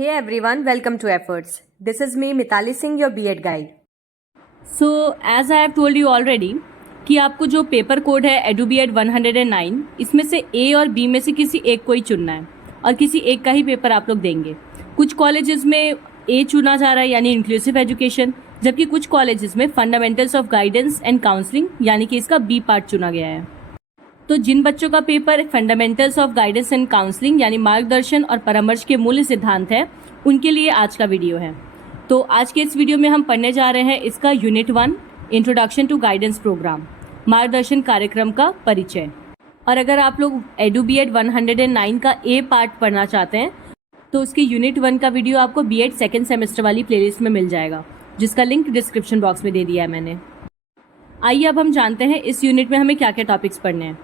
Hey everyone, welcome to Efforts. This is me Mitali Singh, your B.Ed guide. So as I have told you already कि आपको जो paper code है EduBEd 109 इसमें से A और B में से किसी एक को ही चुनना है और किसी एक का ही पेपर आप लोग देंगे। कुछ कॉलेजेस में A चुना जा रहा है यानी इंक्लूसिव एजुकेशन, जबकि कुछ कॉलेजेस में fundamentals of guidance and counselling यानी कि इसका B पार्ट चुना गया है। तो जिन बच्चों का paper fundamentals of guidance and counselling यानी मार्गदर्शन और परामर्श के मूल सिद्धांत है, उनके लिए आज का वीडियो है। तो आज के इस वीडियो में हम पढ़ने जा रहे हैं इसका unit 1 introduction to guidance programme, मार्गदर्शन कार्यक्रम का परिचय। और अगर आप लोग EduBEd 109 का A पार्ट पढ़ना चाहते हैं तो उसके यूनिट 1 का वीडियो आपको B.Ed सेकेंड सेमेस्टर वाली प्लेलिस्ट में मिल जाएगा, जिसका लिंक डिस्क्रिप्शन बॉक्स में दे दिया है मैंने। आइए अब हम जानते हैं इस यूनिट में हमें क्या क्या टॉपिक्स पढ़ने हैं।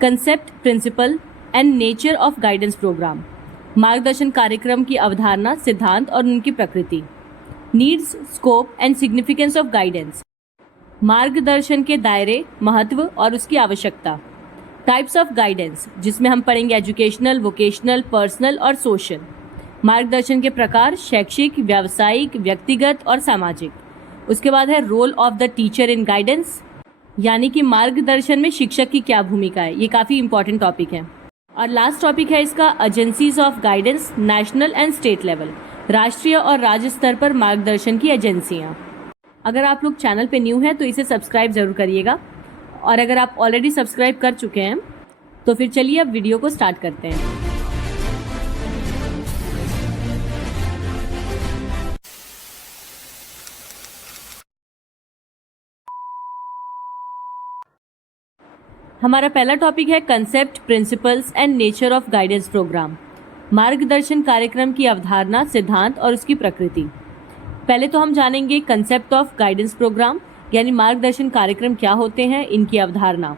Concept, principle and nature of guidance programme, मार्गदर्शन कार्यक्रम की अवधारणा, सिद्धांत और उनकी प्रकृति। Needs, scope and significance of guidance, मार्गदर्शन के दायरे, महत्व और उसकी आवश्यकता। टाइप्स ऑफ गाइडेंस, जिसमें हम पढ़ेंगे एजुकेशनल, वोकेशनल, पर्सनल और सोशल। मार्गदर्शन के प्रकार, शैक्षिक, व्यावसायिक, व्यक्तिगत और सामाजिक। उसके बाद है role of the teacher in guidance, यानी कि मार्गदर्शन में शिक्षक की क्या भूमिका है। ये काफ़ी इंपॉर्टेंट टॉपिक है। और लास्ट टॉपिक है इसका agencies of guidance, national and state level, राष्ट्रीय और राज्य स्तर पर मार्गदर्शन की एजेंसियाँ। अगर आप लोग चैनल पे न्यू हैं तो इसे सब्सक्राइब ज़रूर करिएगा, और अगर आप ऑलरेडी सब्सक्राइब कर चुके हैं तो फिर चलिए अब वीडियो को स्टार्ट करते हैं। हमारा पहला टॉपिक है concept, principles and nature of guidance programme, मार्गदर्शन कार्यक्रम की अवधारणा, सिद्धांत और उसकी प्रकृति। पहले तो हम जानेंगे कंसेप्ट ऑफ गाइडेंस प्रोग्राम यानी मार्गदर्शन कार्यक्रम क्या होते हैं, इनकी अवधारणा।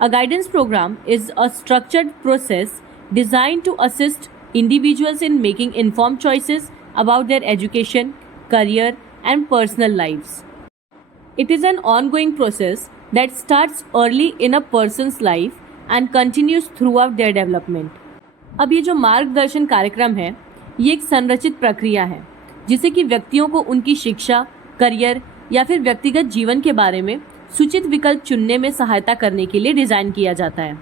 A guidance programme is a structured process design to assist individuals in making informed choices about their education, career and personal lives. It is an ongoing process that starts early in a person's life and continues throughout their development. अब ये जो मार्गदर्शन कार्यक्रम है, ये एक संरचित प्रक्रिया है जिसे कि व्यक्तियों को उनकी शिक्षा, करियर या फिर व्यक्तिगत जीवन के बारे में सूचित विकल्प चुनने में सहायता करने के लिए डिज़ाइन किया जाता है।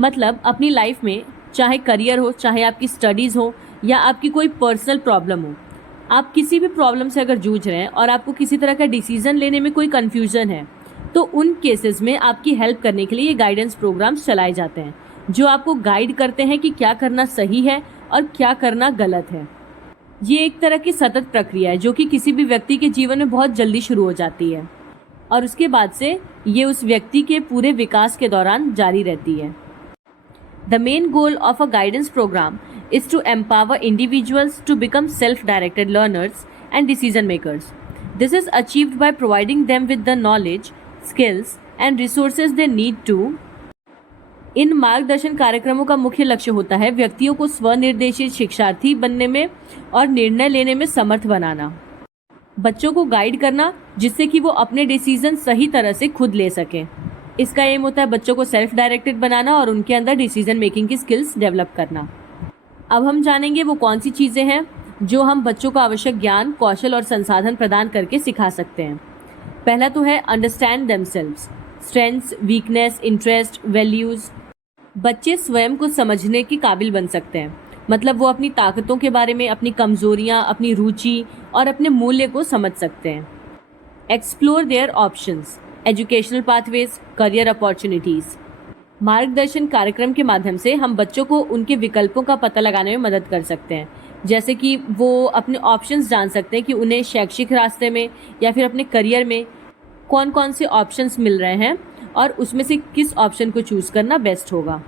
मतलब अपनी लाइफ में चाहे करियर हो, चाहे आपकी स्टडीज़ हो या आपकी कोई पर्सनल प्रॉब्लम हो, आप किसी भी प्रॉब्लम से अगर जूझ रहे हैं और आपको किसी तरह का डिसीजन लेने में कोई कन्फ्यूजन है, तो उन केसेस में आपकी हेल्प करने के लिए ये गाइडेंस प्रोग्राम्स चलाए जाते हैं, जो आपको गाइड करते हैं कि क्या करना सही है और क्या करना गलत है। ये एक तरह की सतत प्रक्रिया है जो कि किसी भी व्यक्ति के जीवन में बहुत जल्दी शुरू हो जाती है और उसके बाद से ये उस व्यक्ति के पूरे विकास के दौरान जारी रहती है। The main goal of a guidance program is to empower individuals to become self-directed learners and decision makers. This is achieved by providing them with the knowledge, skills and resources they need to. इन मार्गदर्शन कार्यक्रमों का मुख्य लक्ष्य होता है व्यक्तियों को स्वनिर्देशित शिक्षार्थी बनने में और निर्णय लेने में समर्थ बनाना, बच्चों को गाइड करना जिससे कि वो अपने डिसीजन सही तरह से खुद ले सकें। इसका एम होता है बच्चों को सेल्फ डायरेक्टेड बनाना और उनके अंदर डिसीजन मेकिंग की स्किल्स डेवलप करना। अब हम जानेंगे वो कौन सी चीज़ें हैं जो हम बच्चों को आवश्यक ज्ञान, कौशल और संसाधन प्रदान करके सिखा सकते हैं। पहला तो है understand themselves, strengths, weakness, interest, values. बच्चे स्वयं को समझने के काबिल बन सकते हैं, मतलब वो अपनी ताकतों के बारे में, अपनी कमजोरियाँ, अपनी रुचि और अपने मूल्य को समझ सकते हैं। Explore their options, educational pathways, career opportunities. मार्गदर्शन कार्यक्रम के माध्यम से हम बच्चों को उनके विकल्पों का पता लगाने में मदद कर सकते हैं, जैसे कि वो अपने ऑप्शंस जान सकते हैं कि उन्हें शैक्षिक रास्ते में या फिर अपने करियर में कौन कौन से ऑप्शंस मिल रहे हैं और उसमें से किस ऑप्शन को चूज़ करना बेस्ट होगा।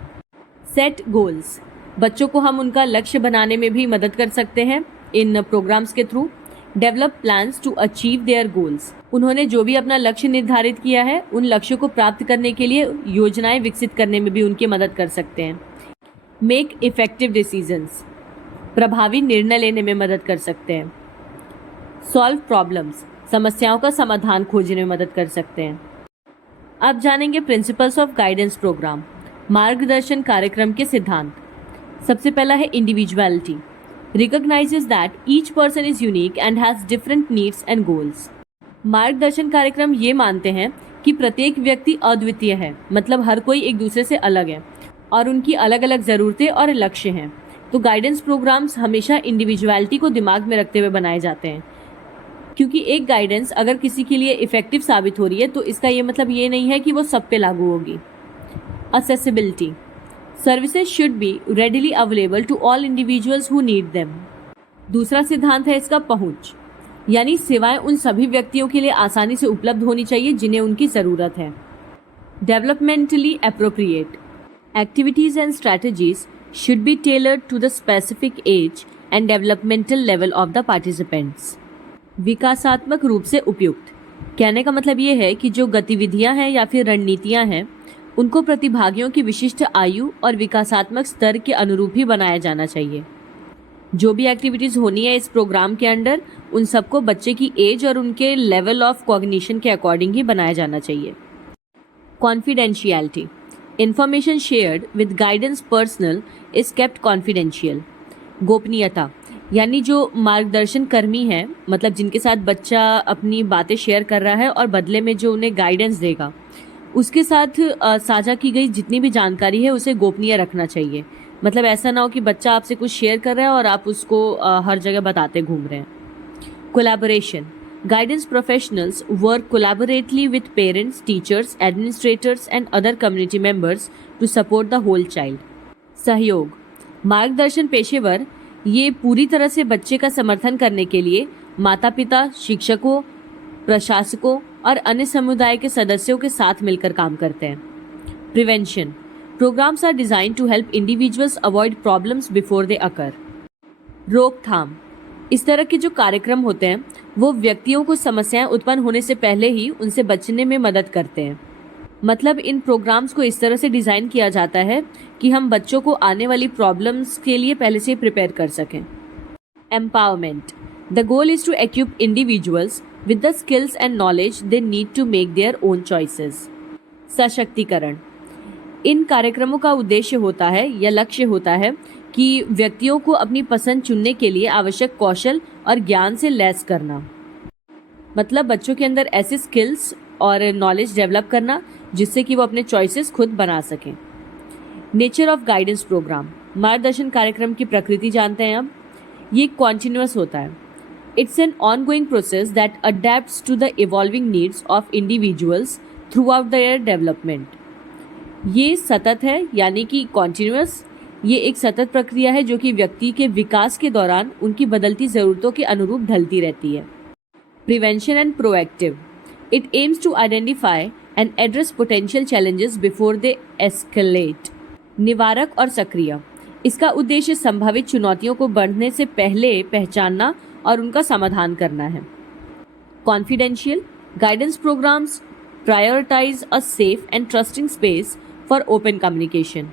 सेट गोल्स, बच्चों को हम उनका लक्ष्य बनाने में भी मदद कर सकते हैं इन प्रोग्राम्स के through. Develop plans to achieve their goals, उन्होंने जो भी अपना लक्ष्य निर्धारित किया है उन लक्ष्यों को प्राप्त करने के लिए योजनाएं विकसित करने में भी उनकी मदद कर सकते हैं। मेक इफेक्टिव डिसीजंस, प्रभावी निर्णय लेने में मदद कर सकते हैं। सॉल्व प्रॉब्लम्स, समस्याओं का समाधान खोजने में मदद कर सकते हैं। अब जानेंगे प्रिंसिपल्स ऑफ गाइडेंस प्रोग्राम, मार्गदर्शन कार्यक्रम के सिद्धांत। सबसे पहला है individuality, recognizes that each person is unique and has different needs and goals. मार्गदर्शन कार्यक्रम ये मानते हैं कि प्रत्येक व्यक्ति अद्वितीय है, मतलब हर कोई एक दूसरे से अलग है और उनकी अलग अलग ज़रूरतें और लक्ष्य हैं। तो गाइडेंस प्रोग्राम्स हमेशा इंडिविजुअलिटी को दिमाग में रखते हुए बनाए जाते हैं, क्योंकि एक गाइडेंस अगर किसी के लिए इफ़ेक्टिव साबित हो रही है तो इसका ये मतलब ये नहीं है कि वो सब पे लागू होगी। Accessibility. Services should be readily available to all individuals who need them. दूसरा सिद्धांत है इसका पहुंच, यानी सेवाएं उन सभी व्यक्तियों के लिए आसानी से उपलब्ध होनी चाहिए जिन्हें उनकी ज़रूरत है। Developmentally appropriate. Activities and strategies should be tailored to the specific age and developmental level of the participants. विकासात्मक रूप से उपयुक्त, कहने का मतलब ये है कि जो गतिविधियां हैं या फिर रणनीतियां हैं उनको प्रतिभागियों की विशिष्ट आयु और विकासात्मक स्तर के अनुरूप ही बनाया जाना चाहिए। जो भी एक्टिविटीज़ होनी है इस प्रोग्राम के अंडर उन सबको बच्चे की एज और उनके लेवल ऑफ कॉग्निशन के अकॉर्डिंग ही बनाया जाना चाहिए। Confidentiality. Information shared with guidance personal is kept confidential. गोपनीयता, यानी जो मार्गदर्शन कर्मी है, मतलब जिनके साथ बच्चा अपनी बातें शेयर कर रहा है और बदले में जो उन्हें गाइडेंस देगा उसके साथ साझा की गई जितनी भी जानकारी है उसे गोपनीय रखना चाहिए। मतलब ऐसा ना हो कि बच्चा आपसे कुछ शेयर कर रहा है और आप उसको हर जगह बताते घूम रहे हैं। Collaboration. Guidance professionals work collaboratively with parents, teachers, administrators and other community members to support the whole child. सहयोग. मार्गदर्शन पेशेवर ये पूरी तरह से बच्चे का समर्थन करने के लिए माता पिता, शिक्षकों, प्रशासकों और अन्य समुदाय के सदस्यों के साथ मिलकर काम करते हैं। Prevention. Programmes are designed to help individuals avoid problems before they occur. रोकथाम. इस तरह के जो कार्यक्रम होते हैं वो व्यक्तियों को समस्याएं उत्पन्न होने से पहले ही उनसे बचने में मदद करते हैं। मतलब इन प्रोग्राम्स को इस तरह से डिज़ाइन किया जाता है कि हम बच्चों को आने वाली प्रॉब्लम्स के लिए पहले से प्रिपेयर कर सकें। Empowerment. The goal is to equip individuals with the skills and knowledge they need to make their own choices. सशक्तिकरण. इन कार्यक्रमों का उद्देश्य होता है या लक्ष्य होता है कि व्यक्तियों को अपनी पसंद चुनने के लिए आवश्यक कौशल और ज्ञान से लैस करना, मतलब बच्चों के अंदर ऐसे स्किल्स और नॉलेज डेवलप करना जिससे कि वो अपने चॉइसेस खुद बना सकें। Nature of guidance programme. मार्गदर्शन कार्यक्रम की प्रकृति जानते हैं अब। ये कॉन्टिन्यूअस होता है. It's an ongoing process that adapts to the evolving needs of individuals throughout their development. ये सतत है, यानी कि continuous. ये एक सतत प्रक्रिया है जो कि व्यक्ति के विकास के दौरान उनकी बदलती ज़रूरतों के अनुरूप ढलती रहती है। Prevention and proactive. It aims to identify and address potential challenges before they escalate. निवारक और सक्रिय. इसका उद्देश्य संभावित चुनौतियों को बढ़ने से पहले पहचानना और उनका समाधान करना है। Confidential. Guidance programmes prioritise a safe and trusting space for open communication.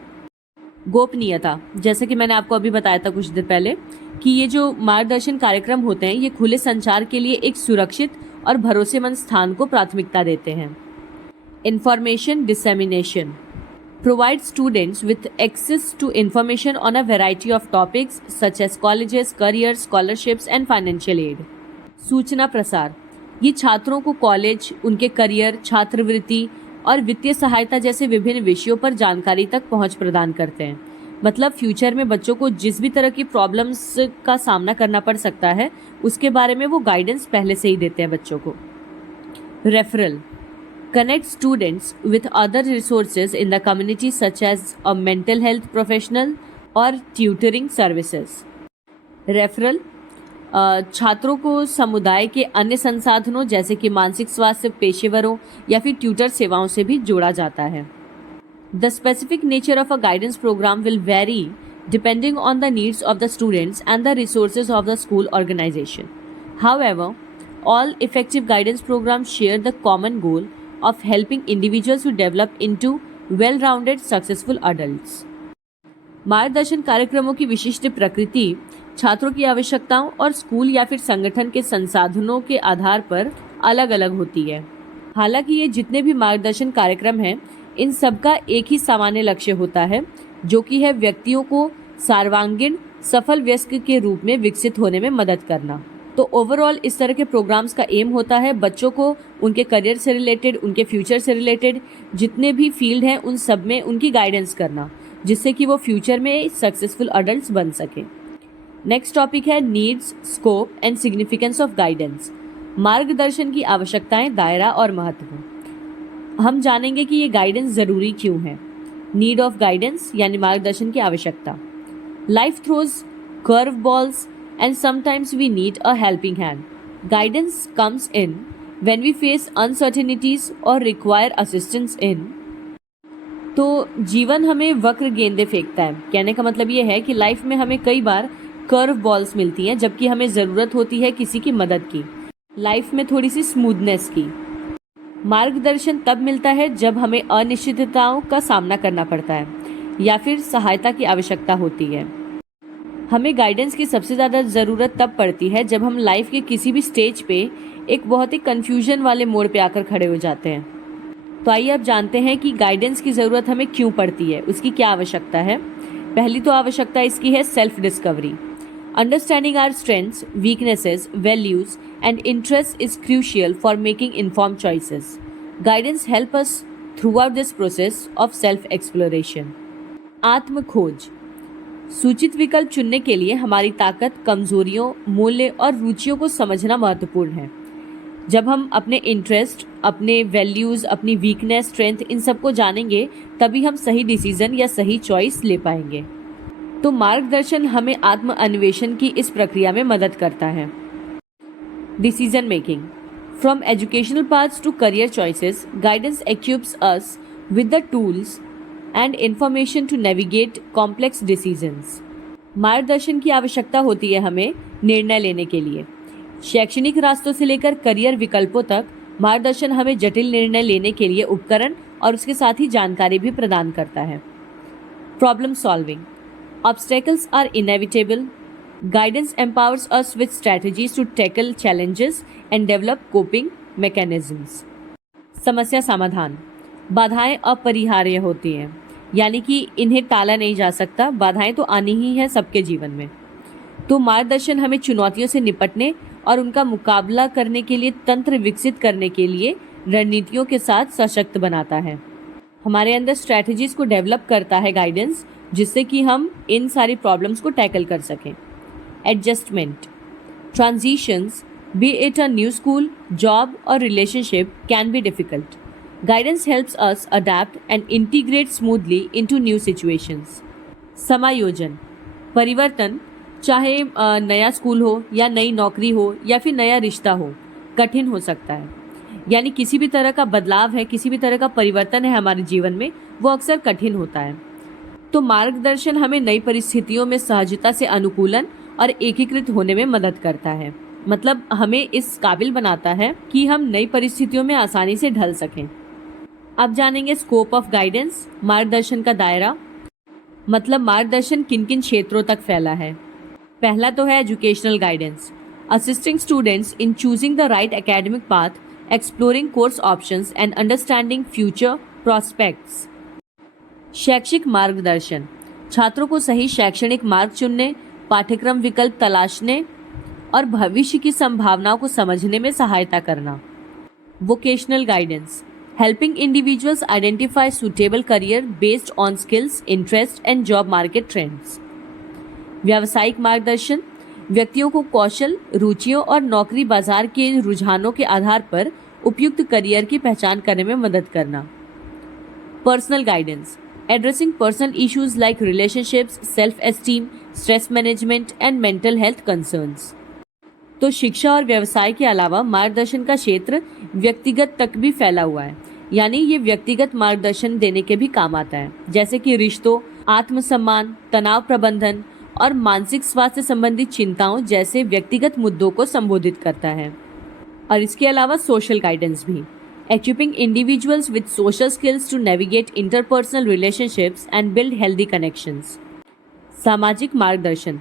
गोपनीयता. जैसे कि मैंने आपको अभी बताया था कुछ देर पहले कि ये जो मार्गदर्शन कार्यक्रम होते हैं ये खुले संचार के लिए एक सुरक्षित और भरोसेमंद स्थान को प्राथमिकता देते हैं। Information dissemination. Provide students with access to information on a variety of topics such as colleges, careers, scholarships and financial aid. सूचना प्रसार. ये छात्रों को कॉलेज, उनके करियर, छात्रवृत्ति और वित्तीय सहायता जैसे विभिन्न विषयों पर जानकारी तक पहुंच प्रदान करते हैं। मतलब फ्यूचर में बच्चों को जिस भी तरह की प्रॉब्लम्स का सामना करना पड़ सकता है उसके बारे में वो गाइडेंस पहले से ही देते हैं बच्चों को। Referral. Connect students with other resources in the community such as a mental health professional or tutoring services. Referral. छात्रों को समुदाय के अन्य संसाधनों जैसे कि मानसिक स्वास्थ्य पेशेवरों या फिर ट्यूटर सेवाओं से भी जोड़ा जाता है। The specific nature of a guidance program will vary depending on the needs of the students and the resources of the school organization. However, all effective guidance programs share the common goal of helping individuals to develop into well-rounded, successful adults. मार्गदर्शन कार्यक्रमों की विशिष्ट प्रकृति छात्रों की आवश्यकताओं और school या फिर संगठन के संसाधनों के आधार पर अलग अलग होती है। हालांकि ये जितने भी मार्गदर्शन कार्यक्रम हैं इन सब का एक ही सामान्य लक्ष्य होता है जो कि है व्यक्तियों को सर्वांगीण सफल वयस्क के रूप में विकसित होने में मदद करना। तो ओवरऑल इस तरह के प्रोग्राम्स का एम होता है बच्चों को उनके करियर से रिलेटेड, उनके फ्यूचर से रिलेटेड जितने भी फील्ड हैं उन सब में उनकी गाइडेंस करना, जिससे कि वो फ्यूचर में सक्सेसफुल अडल्ट्स बन सके। नेक्स्ट टॉपिक है needs, scope and significance of guidance. मार्गदर्शन की आवश्यकताएं, दायरा और महत्व। हम जानेंगे कि ये गाइडेंस ज़रूरी क्यों है। नीड ऑफ गाइडेंस यानी मार्गदर्शन की आवश्यकता। Life throws curve balls and sometimes we need a helping hand. Guidance comes in when we face uncertainties or require assistance in. तो जीवन हमें वक्र गेंदे फेंकता है। कहने का मतलब ये है कि लाइफ में हमें कई बार कर्व बॉल्स मिलती हैं जबकि हमें ज़रूरत होती है किसी की मदद की, लाइफ में थोड़ी सी स्मूथनेस की। मार्गदर्शन तब मिलता है जब हमें अनिश्चितताओं का सामना करना पड़ता है या फिर सहायता की आवश्यकता होती है। हमें गाइडेंस की सबसे ज़्यादा ज़रूरत तब पड़ती है जब हम लाइफ के किसी भी स्टेज पे एक बहुत ही कन्फ्यूजन वाले मोड़ पे आकर खड़े हो जाते हैं। तो आइए अब जानते हैं कि गाइडेंस की ज़रूरत हमें क्यों पड़ती है, उसकी क्या आवश्यकता है। पहली तो आवश्यकता इसकी है self discovery. Understanding our strengths, weaknesses, values and interest is crucial for making inform choices. Guidance help us throughout this process of self exploration. आत्म खोज। सूचित विकल्प चुनने के लिए हमारी ताकत, कमजोरियों, मूल्य और रुचियों को समझना महत्वपूर्ण है। जब हम अपने इंटरेस्ट, अपने वैल्यूज, अपनी वीकनेस, स्ट्रेंथ इन सबको जानेंगे तभी हम सही डिसीजन या सही चॉइस ले पाएंगे। तो मार्गदर्शन हमें आत्म अन्वेषण की इस प्रक्रिया में मदद करता है। Decision making. From educational paths to career choices, guidance equips us with the tools and information to navigate complex decisions. मार्गदर्शन की आवश्यकता होती है हमें निर्णय लेने के लिए। शैक्षणिक रास्तों से लेकर करियर विकल्पों तक मार्गदर्शन हमें जटिल निर्णय लेने के लिए उपकरण और उसके साथ ही जानकारी भी प्रदान करता है। Problem solving. Obstacles are inevitable. Guidance empowers us with strategies to tackle challenges and develop coping mechanisms. समस्या समाधान। बाधाएं अपरिहार्य होती हैं, यानी कि इन्हें टाला नहीं जा सकता। बाधाएं तो आनी ही है सबके जीवन में। तो मार्गदर्शन हमें चुनौतियों से निपटने और उनका मुकाबला करने के लिए तंत्र विकसित करने के लिए रणनीतियों के साथ सशक्त बनाता है। हमारे अंदर स्ट्रैटेजीज को डेवलप करता है गाइडेंस, जिससे कि हम इन सारी प्रॉब्लम्स को टैकल कर सकें। Adjustment. Transitions, be it a new school, job और relationship, can be difficult. Guidance helps us adapt and integrate smoothly into new situations. समायोजन। परिवर्तन, चाहे नया स्कूल हो या नई नौकरी हो या फिर नया रिश्ता हो, कठिन हो सकता है। यानी किसी भी तरह का बदलाव है, किसी भी तरह का परिवर्तन है हमारे जीवन में, वो अक्सर कठिन होता है। तो मार्गदर्शन हमें नई परिस्थितियों में सहजता से अनुकूलन और एकीकृत होने में मदद करता है। मतलब हमें इस काबिल बनाता है कि हम नई परिस्थितियों में आसानी से ढल सकें। अब जानेंगे स्कोप ऑफ गाइडेंस, मार्गदर्शन का दायरा। मतलब मार्गदर्शन किन किन क्षेत्रों तक फैला है। पहला तो है educational guidance, assisting students in choosing the right academic path, exploring course options and understanding future prospects. शैक्षिक मार्गदर्शन, छात्रों को सही शैक्षणिक मार्ग चुनने, पाठ्यक्रम विकल्प तलाशने और भविष्य की संभावनाओं को समझने में सहायता करना। Vocational guidance, helping individuals identify suitable career based on skills, interest and job market trends. व्यावसायिक मार्गदर्शन, व्यक्तियों को कौशल, रुचियों और नौकरी बाजार के रुझानों के आधार पर उपयुक्त करियर की पहचान करने में मदद करना। Personal guidance, addressing personal issues like relationships, self-esteem, stress management and mental health concerns. तो शिक्षा और व्यवसाय के अलावा मार्गदर्शन का क्षेत्र व्यक्तिगत तक भी फैला हुआ है, यानी ये व्यक्तिगत मार्गदर्शन देने के भी काम आता है, जैसे कि रिश्तों, आत्मसम्मान, तनाव प्रबंधन और मानसिक स्वास्थ्य संबंधित चिंताओं जैसे व्यक्तिगत मुद्दों को संबोधित करता है। और इसके अलावा सोशल गाइडेंस भी, equipping individuals with social skills to navigate interpersonal relationships and build healthy connections. सामाजिक मार्गदर्शन,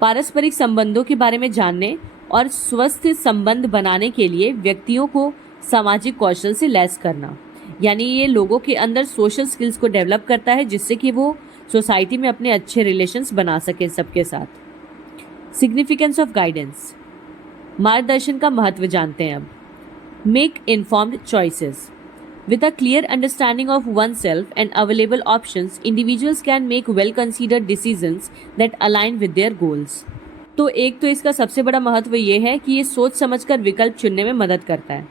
पारस्परिक संबंधों के बारे में जानने और स्वस्थ संबंध बनाने के लिए व्यक्तियों को सामाजिक कौशल से लैस करना। यानी ये लोगों के अंदर सोशल स्किल्स को डेवलप करता है, जिससे कि वो सोसाइटी में अपने अच्छे रिलेशंस बना सकें सबके साथ। सिग्निफिकेंस ऑफ गाइडेंस, मार्गदर्शन का महत्व जानते हैं अब। Make informed choices, with a clear understanding of oneself and available options, individuals can make well-considered decisions that align with their goals. तो एक तो इसका सबसे बड़ा महत्व ये है कि ये सोच समझकर विकल्प चुनने में मदद करता है।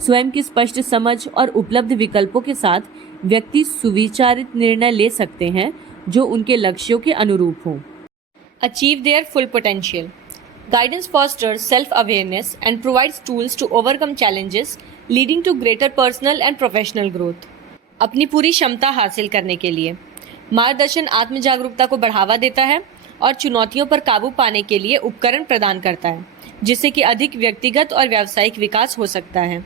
स्वयं की स्पष्ट समझ और उपलब्ध विकल्पों के साथ व्यक्ति सुविचारित निर्णय ले सकते हैं जो उनके लक्ष्यों के अनुरूप हों। Achieve their full potential. Guidance fosters self-awareness and provides tools to overcome challenges, leading to greater personal and professional growth. अपनी पूरी क्षमता हासिल करने के लिए मार्गदर्शन आत्म जागरूकता को बढ़ावा देता है और चुनौतियों पर काबू पाने के लिए उपकरण प्रदान करता है, जिससे कि अधिक व्यक्तिगत और व्यावसायिक विकास हो सकता है।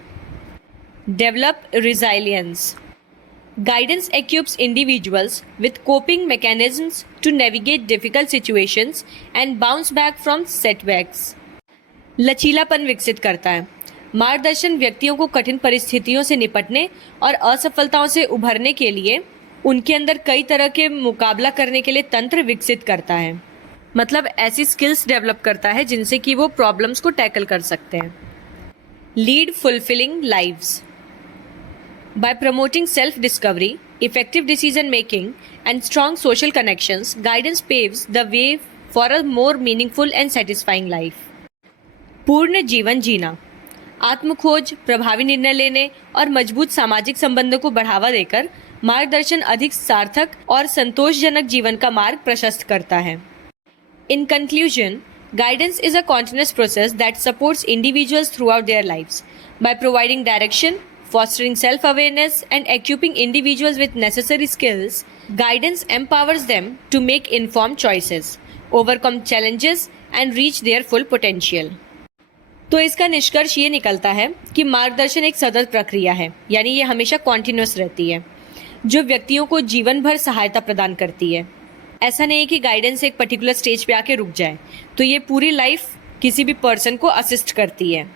Develop resilience, guidance equips individuals with coping mechanisms to navigate difficult situations and bounce back from setbacks. लचीलापन विकसित करता है। मार्गदर्शन व्यक्तियों को कठिन परिस्थितियों से निपटने और असफलताओं से उभरने के लिए उनके अंदर कई तरह के मुकाबला करने के लिए तंत्र विकसित करता है। मतलब ऐसी स्किल्स डेवलप करता है जिनसे कि वो प्रॉब्लम्स को टैकल कर सकते हैं। Lead fulfilling lives, by promoting self-discovery, effective decision-making, and strong social connections, guidance paves the way for a more meaningful and satisfying life. पूर्ण जीवन जीना, आत्मखोज, प्रभावी निर्णय लेने और मजबूत सामाजिक संबंधों को बढ़ावा देकर मार्गदर्शन अधिक सार्थक और संतोषजनक जीवन का मार्ग प्रशस्त करता है। In conclusion, guidance is a continuous process that supports individuals throughout their lives by providing direction, fostering self-awareness, and equipping individuals with necessary skills. Guidance empowers them to make informed choices, overcome challenges, and reach their full potential. तो इसका निष्कर्ष ये निकलता है कि मार्गदर्शन एक सतत प्रक्रिया है, यानी ये हमेशा कॉन्टिन्यूस रहती है, जो व्यक्तियों को जीवन भर सहायता प्रदान करती है। ऐसा नहीं है कि गाइडेंस एक पर्टिकुलर स्टेज पे आके रुक जाए, तो ये पूरी लाइफ किसी भी पर्सन को असिस्ट करती है।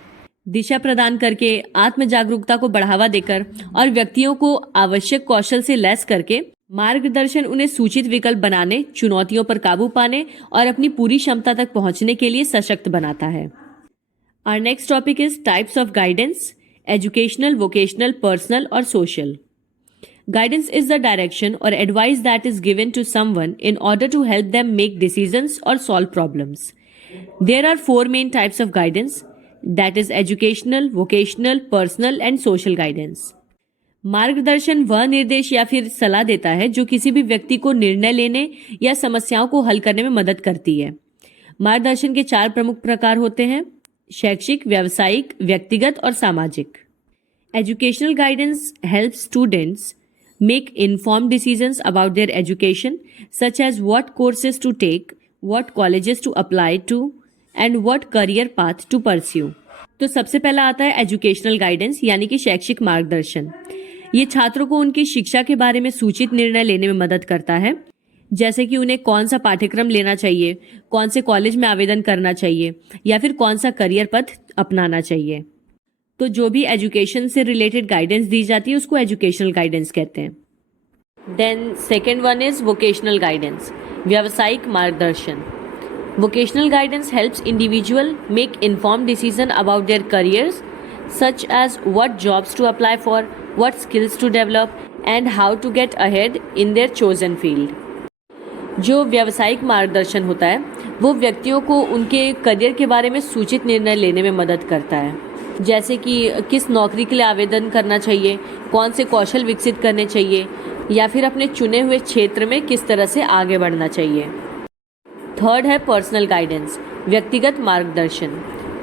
दिशा प्रदान करके, आत्म जागरूकता को बढ़ावा देकर और व्यक्तियों को आवश्यक कौशल से लैस करके मार्गदर्शन उन्हें सूचित विकल्प बनाने, चुनौतियों पर काबू पाने और अपनी पूरी क्षमता तक पहुंचने के लिए सशक्त बनाता है। Our next topic is types of guidance, educational, vocational, personal और social. Guidance is the direction or advice that is given to someone in order to help them make decisions or solve problems. There are four main types of guidance, that is educational, vocational, personal and social guidance. मार्गदर्शन वह निर्देश या फिर सलाह देता है जो किसी भी व्यक्ति को निर्णय लेने या समस्याओं को हल करने में मदद करती है। मार्गदर्शन के चार प्रमुख प्रकार होते हैं: शैक्षिक, व्यावसायिक, व्यक्तिगत और सामाजिक। Educational guidance helps students make informed decisions about their education, such as what courses to take, what colleges to apply to, and what career path to pursue. तो सबसे पहला आता है एजुकेशनल गाइडेंस, यानी कि शैक्षिक मार्गदर्शन। ये छात्रों को उनकी शिक्षा के बारे में सूचित निर्णय लेने में मदद करता है, जैसे कि उन्हें कौन सा पाठ्यक्रम लेना चाहिए, कौन से कॉलेज में आवेदन करना चाहिए या फिर कौन सा करियर पथ अपनाना चाहिए। तो जो भी एजुकेशन से रिलेटेड गाइडेंस दी जाती है उसको एजुकेशनल गाइडेंस कहते हैं। Then second one is vocational guidance, व्यावसायिक मार्गदर्शन। Vocational guidance helps individual make informed decision about their careers, such as what jobs to apply for, what skills to develop and how to get ahead in their chosen field. जो व्यावसायिक मार्गदर्शन होता है वो व्यक्तियों को उनके करियर के बारे में सूचित निर्णय लेने में मदद करता है, जैसे कि किस नौकरी के लिए आवेदन करना चाहिए, कौन से कौशल विकसित करने चाहिए या फिर अपने चुने हुए क्षेत्र में किस तरह से आगे बढ़ना चाहिए। थर्ड है पर्सनल गाइडेंस, व्यक्तिगत मार्गदर्शन।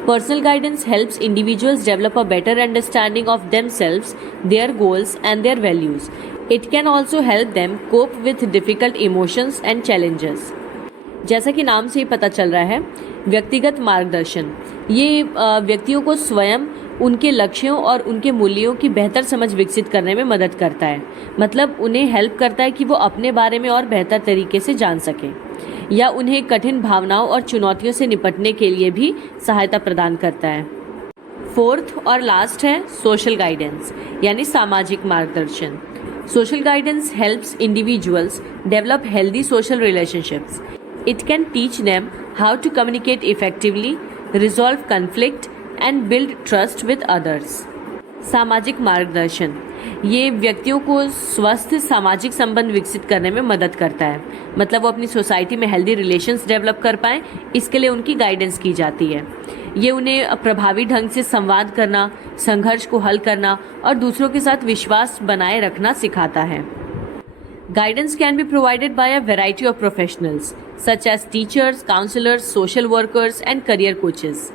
Personal guidance helps individuals develop a better understanding of themselves, their goals and their values. It can also help them cope with difficult emotions and challenges. जैसा कि नाम से ही पता चल रहा है, व्यक्तिगत मार्गदर्शन ये व्यक्तियों को स्वयं उनके लक्ष्यों और उनके मूल्यों की बेहतर समझ विकसित करने में मदद करता है। मतलब उन्हें हेल्प करता है कि वो अपने बारे में और बेहतर तरीके से जान सकें, या उन्हें कठिन भावनाओं और चुनौतियों से निपटने के लिए भी सहायता प्रदान करता है। फोर्थ और लास्ट है सोशल गाइडेंस, यानी सामाजिक मार्गदर्शन। Social guidance helps individuals develop healthy social relationships. It can teach them how to communicate effectively, resolve conflict, and build trust with others. सामाजिक मार्गदर्शन ये व्यक्तियों को स्वस्थ सामाजिक संबंध विकसित करने में मदद करता है। मतलब वो अपनी सोसाइटी में हेल्दी रिलेशंस डेवलप कर पाएँ, इसके लिए उनकी गाइडेंस की जाती है। ये उन्हें प्रभावी ढंग से संवाद करना, संघर्ष को हल करना और दूसरों के साथ विश्वास बनाए रखना सिखाता है। Guidance can be provided by a variety of professionals such as teachers, counselors, social workers, and career coaches.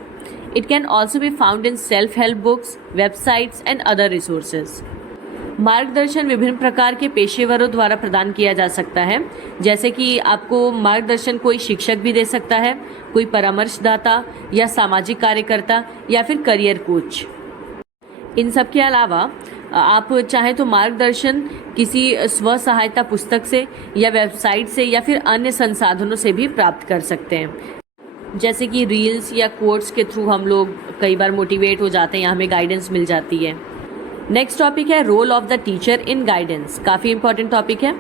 It can also be found in self-help books, websites, and other resources. मार्गदर्शन विभिन्न प्रकार के पेशेवरों द्वारा प्रदान किया जा सकता है, जैसे कि आपको मार्गदर्शन कोई शिक्षक भी दे सकता है, कोई परामर्शदाता या सामाजिक कार्यकर्ता या फिर करियर कोच। इन सब के अलावा आप चाहें तो मार्गदर्शन किसी स्व सहायता पुस्तक से या वेबसाइट से या फिर अन्य संसाधनों से भी प्राप्त कर सकते हैं। जैसे कि रील्स या कोट्स के थ्रू हम लोग कई बार मोटिवेट हो जाते हैं या हमें गाइडेंस मिल जाती है। नेक्स्ट टॉपिक है role of the teacher in guidance. काफ़ी इंपॉर्टेंट टॉपिक है।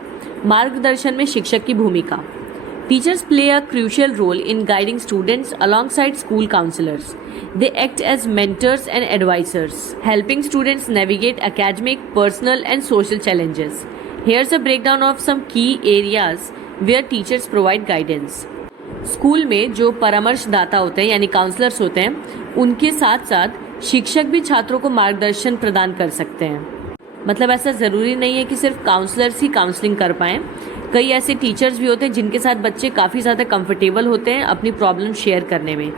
मार्गदर्शन में शिक्षक की भूमिका। Teachers play a crucial role in guiding students alongside school counsellors. They act as mentors and advisors, helping students navigate academic, personal, and social challenges. Here's a breakdown of some key areas where teachers provide guidance. School में जो परामर्शदाता होते हैं यानी counsellors होते हैं, उनके साथ साथ शिक्षक भी छात्रों को मार्गदर्शन प्रदान कर सकते हैं। मतलब ऐसा ज़रूरी नहीं है कि सिर्फ काउंसलर्स ही काउंसलिंग कर पाएँ। कई ऐसे टीचर्स भी होते हैं जिनके साथ बच्चे काफ़ी ज़्यादा कंफर्टेबल होते हैं अपनी प्रॉब्लम शेयर करने में।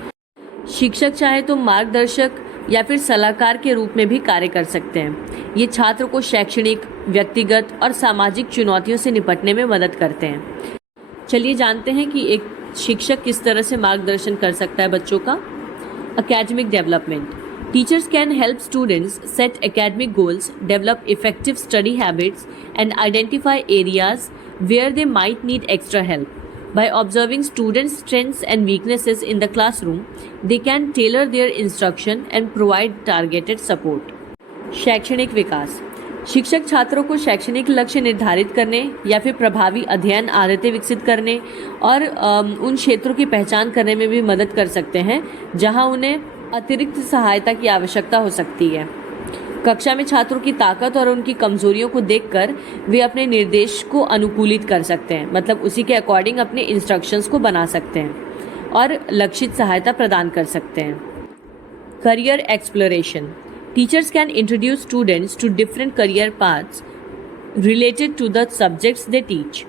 शिक्षक चाहे तो मार्गदर्शक या फिर सलाहकार के रूप में भी कार्य कर सकते हैं। ये छात्र को शैक्षणिक, व्यक्तिगत और सामाजिक चुनौतियों से निपटने में मदद करते हैं। चलिए जानते हैं कि एक शिक्षक किस तरह से मार्गदर्शन कर सकता है बच्चों का। Academic development. Teachers can help students set academic goals, develop effective study habits and identify areas where they might need extra help. By observing students' strengths and weaknesses in the classroom, they can tailor their instruction and provide targeted support. शैक्षणिक विकास। शिक्षक छात्रों को शैक्षणिक लक्ष्य निर्धारित करने या फिर प्रभावी अध्ययन आदतें विकसित करने और उन क्षेत्रों की पहचान करने में भी मदद कर सकते हैं जहां उन्हें अतिरिक्त सहायता की आवश्यकता हो सकती है। कक्षा में छात्रों की ताकत और उनकी कमजोरियों को देखकर वे अपने निर्देश को अनुकूलित कर सकते हैं। मतलब उसी के अकॉर्डिंग अपने इंस्ट्रक्शंस को बना सकते हैं और लक्षित सहायता प्रदान कर सकते हैं। Career exploration. Teachers can introduce students to different career paths related to the subjects they teach.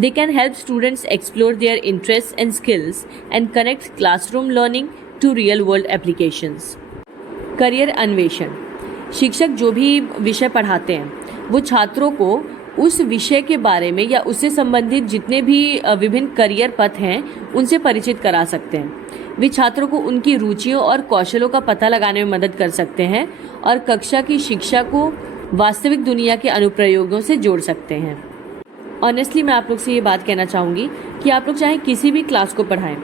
They can help students explore their interests and skills and connect classroom learning to real-world applications. Career अन्वेषण। शिक्षक जो भी विषय पढ़ाते हैं वो छात्रों को उस विषय के बारे में या उससे संबंधित जितने भी विभिन्न करियर पथ हैं उनसे परिचित करा सकते हैं। वे छात्रों को उनकी रुचियों और कौशलों का पता लगाने में मदद कर सकते हैं और कक्षा की शिक्षा को वास्तविक दुनिया के अनुप्रयोगों से जोड़ सकते हैं। ऑनेस्टली मैं आप लोग से ये बात कहना चाहूँगी कि आप लोग चाहे किसी भी क्लास को पढ़ाएं,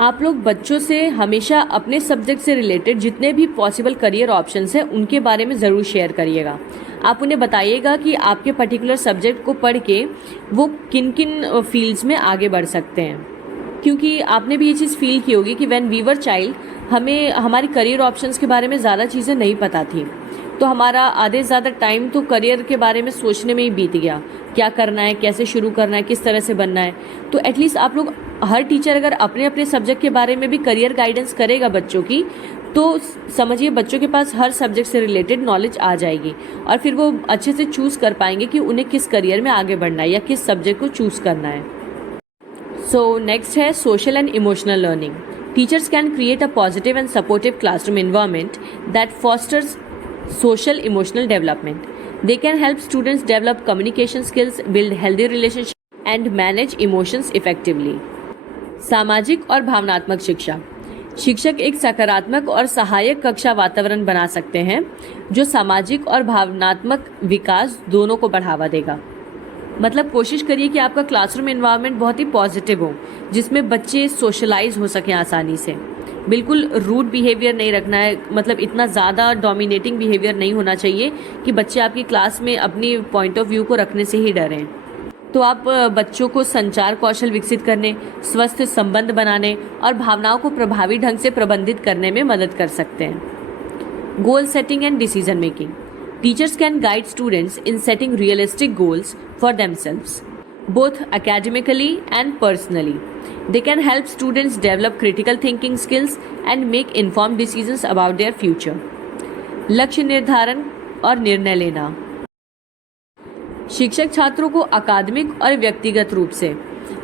आप लोग बच्चों से हमेशा अपने सब्जेक्ट से रिलेटेड जितने भी पॉसिबल करियर ऑप्शंस हैं उनके बारे में ज़रूर शेयर करिएगा। आप उन्हें बताइएगा कि आपके पर्टिकुलर सब्जेक्ट को पढ़ के वो किन किन फील्ड्स में आगे बढ़ सकते हैं, क्योंकि आपने भी ये चीज़ फील की होगी कि व्हेन वी वर चाइल्ड हमें हमारी करियर ऑप्शंस के बारे में ज़्यादा चीज़ें नहीं पता थी, तो हमारा आधे से ज़्यादा टाइम तो करियर के बारे में सोचने में ही बीत गया, क्या करना है, कैसे शुरू करना है, किस तरह से बनना है। तो एटलीस्ट आप लोग, हर टीचर अगर अपने अपने सब्जेक्ट के बारे में भी करियर गाइडेंस करेगा बच्चों की, तो समझिए बच्चों के पास हर सब्जेक्ट से रिलेटेड नॉलेज आ जाएगी और फिर वो अच्छे से चूज़ कर पाएंगे कि उन्हें किस करियर में आगे बढ़ना है या किस सब्जेक्ट को चूज़ करना है। सो नेक्स्ट है social and emotional learning. Teachers can create a positive and supportive classroom environment that fosters social emotional development. They can help students develop communication skills, build healthy relationships and manage emotions effectively. सामाजिक और भावनात्मक शिक्षा। शिक्षक एक सकारात्मक और सहायक कक्षा वातावरण बना सकते हैं जो सामाजिक और भावनात्मक विकास दोनों को बढ़ावा देगा। मतलब कोशिश करिए कि आपका क्लासरूम एनवायरनमेंट बहुत ही पॉजिटिव हो, जिसमें बच्चे सोशलाइज हो सकें आसानी से। बिल्कुल रूड बिहेवियर नहीं रखना है, मतलब इतना ज़्यादा डोमिनेटिंग बिहेवियर नहीं होना चाहिए कि बच्चे आपकी क्लास में अपनी पॉइंट ऑफ व्यू को रखने से ही डरें। तो आप बच्चों को संचार कौशल विकसित करने, स्वस्थ संबंध बनाने और भावनाओं को प्रभावी ढंग से प्रबंधित करने में मदद कर सकते हैं। Goal setting and decision making. Teachers can guide students in setting realistic goals for themselves, both academically and personally. They can help students develop critical thinking skills and make informed decisions about their future. लक्ष्य निर्धारण और निर्णय लेना। शिक्षक छात्रों को अकादमिक और व्यक्तिगत रूप से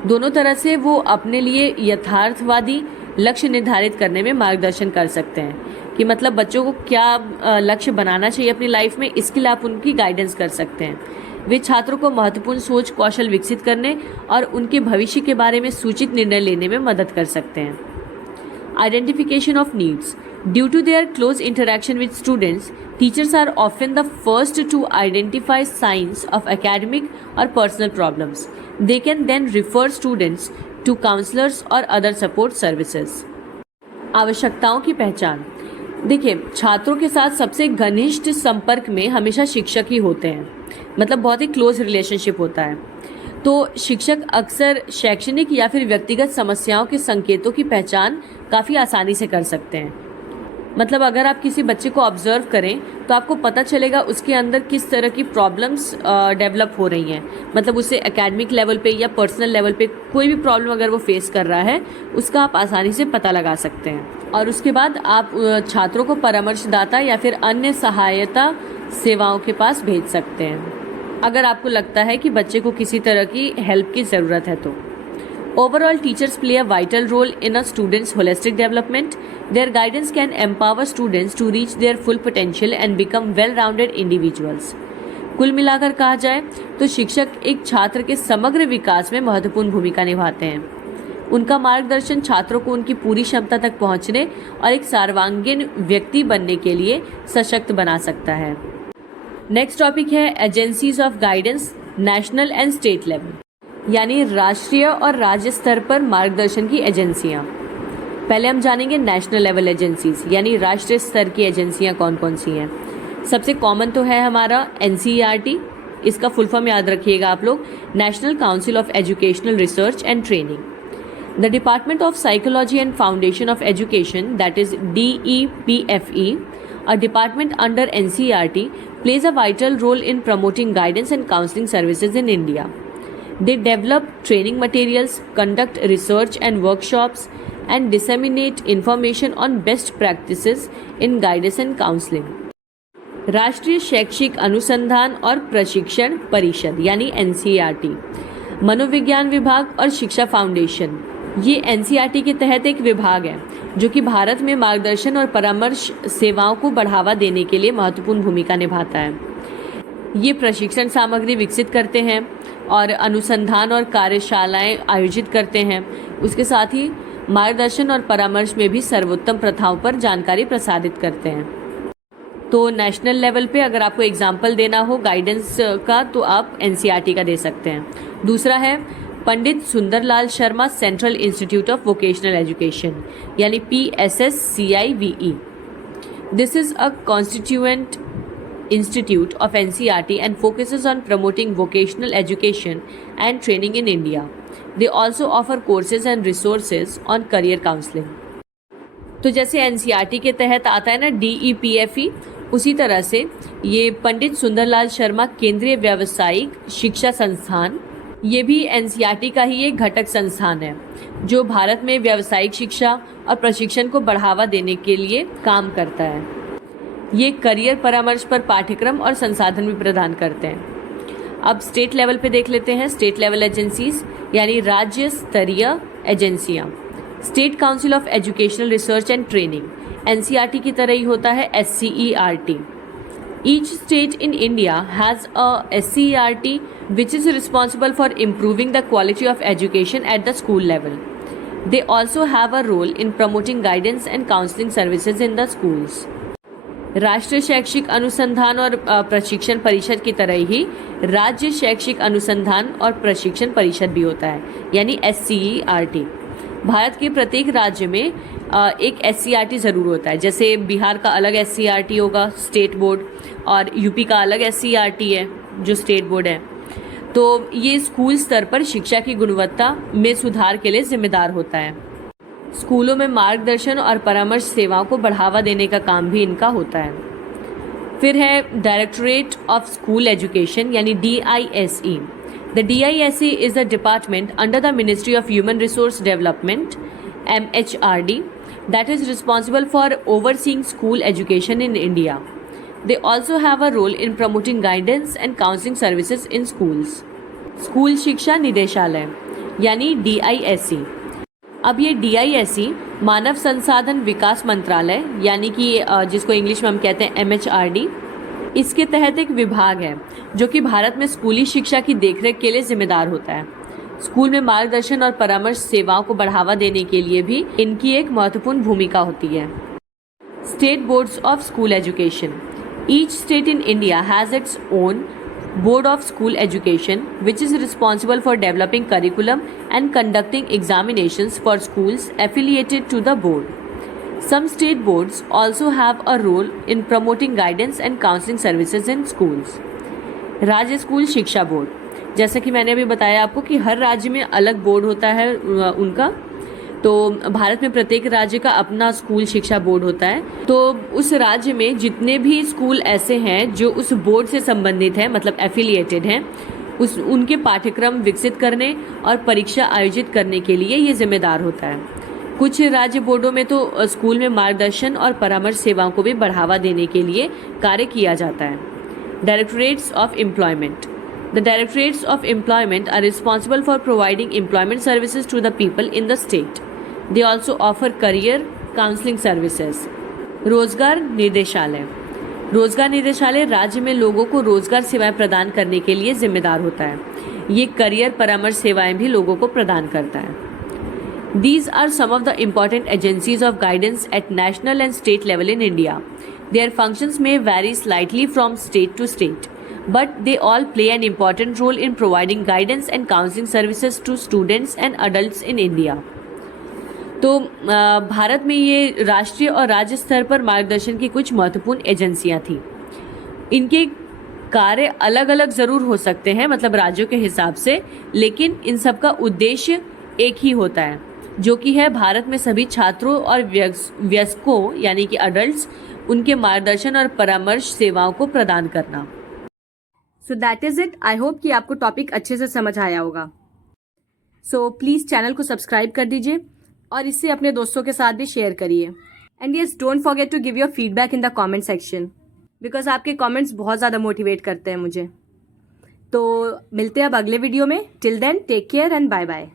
दोनों तरह से वो अपने लिए यथार्थवादी लक्ष्य निर्धारित करने में मार्गदर्शन कर सकते हैं कि मतलब बच्चों को क्या लक्ष्य बनाना चाहिए अपनी लाइफ में, इसके लिए आप उनकी गाइडेंस कर सकते हैं। वे छात्रों को महत्वपूर्ण सोच कौशल विकसित करने और उनके भविष्य के बारे में सूचित निर्णय लेने में मदद कर सकते हैं। Identification of needs. Due to their close interaction with students, teachers are often the first to identify signs of academic और personal problems. They can then refer students to counsellors और अदर सपोर्ट सर्विसेज। आवश्यकताओं की पहचान। देखिए, छात्रों के साथ सबसे घनिष्ठ संपर्क में हमेशा शिक्षक ही होते हैं, मतलब बहुत ही क्लोज रिलेशनशिप होता है। तो शिक्षक अक्सर शैक्षणिक या फिर व्यक्तिगत समस्याओं के संकेतों की पहचान काफ़ी आसानी से कर सकते हैं। मतलब अगर आप किसी बच्चे को ऑब्जर्व करें तो आपको पता चलेगा उसके अंदर किस तरह की प्रॉब्लम्स डेवलप हो रही हैं। मतलब उसे एकेडमिक लेवल पे या पर्सनल लेवल पे कोई भी प्रॉब्लम अगर वो फेस कर रहा है, उसका आप आसानी से पता लगा सकते हैं। और उसके बाद आप छात्रों को परामर्शदाता या फिर अन्य सहायता सेवाओं के पास भेज सकते हैं अगर आपको लगता है कि बच्चे को किसी तरह की हेल्प की ज़रूरत है तो। Overall, teachers play a vital role in a student's holistic development. Their guidance can empower students to reach their full potential and become well-rounded individuals. कुल मिलाकर कहा जाए तो शिक्षक एक छात्र के समग्र विकास में महत्वपूर्ण भूमिका निभाते हैं। उनका मार्गदर्शन छात्रों को उनकी पूरी क्षमता तक पहुंचने और एक सर्वांगीण व्यक्ति बनने के लिए सशक्त बना सकता है। नेक्स्ट टॉपिक है agencies of guidance, national and state level, यानी राष्ट्रीय और राज्य स्तर पर मार्गदर्शन की एजेंसियां। पहले हम जानेंगे नेशनल लेवल एजेंसीज, यानी राष्ट्रीय स्तर की एजेंसियां कौन कौन सी हैं। सबसे कॉमन तो है हमारा NCERT, इसका फुल फॉर्म याद रखिएगा आप लोग, national council of educational research and training. The department of psychology and foundation of education, that is DEPFE, a department under NCERT, plays a vital role in promoting guidance and counseling services in India. They develop training materials, conduct research and workshops, and disseminate information on best practices in guidance and counseling. राष्ट्रीय शैक्षिक अनुसंधान और प्रशिक्षण परिषद यानी NCERT, मनोविज्ञान विभाग और शिक्षा फाउंडेशन, ये NCERT के तहत एक विभाग है जो कि भारत में मार्गदर्शन और परामर्श सेवाओं को बढ़ावा देने के लिए महत्वपूर्ण भूमिका निभाता है। ये प्रशिक्षण सामग्री विकसित करते हैं और अनुसंधान और कार्यशालाएं आयोजित करते हैं। उसके साथ ही मार्गदर्शन और परामर्श में भी सर्वोत्तम प्रथाओं पर जानकारी प्रसारित करते हैं। तो नेशनल लेवल पे अगर आपको एग्जाम्पल देना हो गाइडेंस का तो आप NCERT का दे सकते हैं। दूसरा है Pandit Sundarlal Sharma central institute of vocational education, यानी PSSCIVE। This is a constituent Institute of NCERT and focuses on promoting vocational education and training in India. They also offer courses and resources on career counseling. तो जैसे NCERT के तहत आता है ना DEPFE, उसी तरह से ये पंडित सुंदरलाल शर्मा केंद्रीय व्यावसायिक शिक्षा संस्थान, ये भी NCERT का ही एक घटक संस्थान है जो भारत में व्यावसायिक शिक्षा और प्रशिक्षण को बढ़ावा देने के लिए काम करता है। ये करियर परामर्श पर पाठ्यक्रम और संसाधन भी प्रदान करते हैं। अब स्टेट लेवल पे देख लेते हैं स्टेट लेवल एजेंसीज, यानी राज्य स्तरीय एजेंसियां। State council of educational research and training, NCERT की तरह ही होता है SCERT। Each state in India has a SCERT which is responsible for improving the quality of education at the school level. They also have a role in promoting guidance and counseling services in the schools. राष्ट्रीय शैक्षिक अनुसंधान और प्रशिक्षण परिषद की तरह ही राज्य शैक्षिक अनुसंधान और प्रशिक्षण परिषद भी होता है, यानी SCERT। भारत के प्रत्येक राज्य में एक SCERT ज़रूर होता है। जैसे बिहार का अलग SCERT होगा, स्टेट बोर्ड, और यूपी का अलग SCERT है जो स्टेट बोर्ड है। तो ये स्कूल स्तर पर शिक्षा की गुणवत्ता में सुधार के लिए जिम्मेदार होता है। स्कूलों में मार्गदर्शन और परामर्श सेवाओं को बढ़ावा देने का काम भी इनका होता है। फिर है डायरेक्टरेट ऑफ स्कूल एजुकेशन, यानी DISE। The DISE is the department under the ministry of human resource development, MHRD, that is responsible for overseeing school education in India. They also have a role in promoting guidance and counseling services in schools. School शिक्षा निदेशालय, यानी DISE। अब ये DISE मानव संसाधन विकास मंत्रालय, यानी कि जिसको इंग्लिश में हम कहते हैं MHRD, इसके तहत एक विभाग है जो कि भारत में स्कूली शिक्षा की देखरेख के लिए जिम्मेदार होता है। स्कूल में मार्गदर्शन और परामर्श सेवाओं को बढ़ावा देने के लिए भी इनकी एक महत्वपूर्ण भूमिका होती है। State boards of school education. Each state in India has its own Board of School Education, which is responsible for developing curriculum and conducting examinations for schools affiliated to the board. Some state boards also have a role in promoting guidance and counseling services in schools. राज्य school शिक्षा board, जैसा कि मैंने अभी बताया आपको कि हर राज्य में अलग बोर्ड होता है उनका। तो भारत में प्रत्येक राज्य का अपना स्कूल शिक्षा बोर्ड होता है। तो उस राज्य में जितने भी स्कूल ऐसे हैं जो उस बोर्ड से संबंधित हैं, मतलब एफिलिएटेड हैं, उनके पाठ्यक्रम विकसित करने और परीक्षा आयोजित करने के लिए ये जिम्मेदार होता है। कुछ राज्य बोर्डों में तो स्कूल में मार्गदर्शन और परामर्श सेवाओं को भी बढ़ावा देने के लिए कार्य किया जाता है। Directorates of employment. The Directorates of Employment are responsible for providing employment services to the people in the state. They also offer career counseling services. रोजगार निदेशालय। रोजगार निदेशालय राज्य में लोगों को रोजगार सेवाएं प्रदान करने के लिए जिम्मेदार होता है। ये करियर परामर्श सेवाएं भी लोगों को प्रदान करता है। These are some of the important agencies of guidance at national and state level in India. Their functions may vary slightly from state to state, but they all play an important role in providing guidance and counseling services to students and adults in India. तो भारत में ये राष्ट्रीय और राज्य स्तर पर मार्गदर्शन की कुछ महत्वपूर्ण एजेंसियां थी। इनके कार्य अलग अलग ज़रूर हो सकते हैं, मतलब राज्यों के हिसाब से, लेकिन इन सब का उद्देश्य एक ही होता है, जो कि है भारत में सभी छात्रों और वयस्कों, यानी कि अडल्ट्स, उनके मार्गदर्शन और परामर्श सेवाओं को प्रदान करना। So that is it. I hope कि आपको टॉपिक अच्छे से समझ आया होगा। सो प्लीज़ चैनल को सब्सक्राइब कर दीजिए और इसे अपने दोस्तों के साथ भी शेयर करिए। And yes, don't forget to give your feedback in the comment section, because आपके कमेंट्स बहुत ज़्यादा मोटिवेट करते हैं मुझे। तो मिलते हैं अब अगले वीडियो में। Till then, take care and bye bye.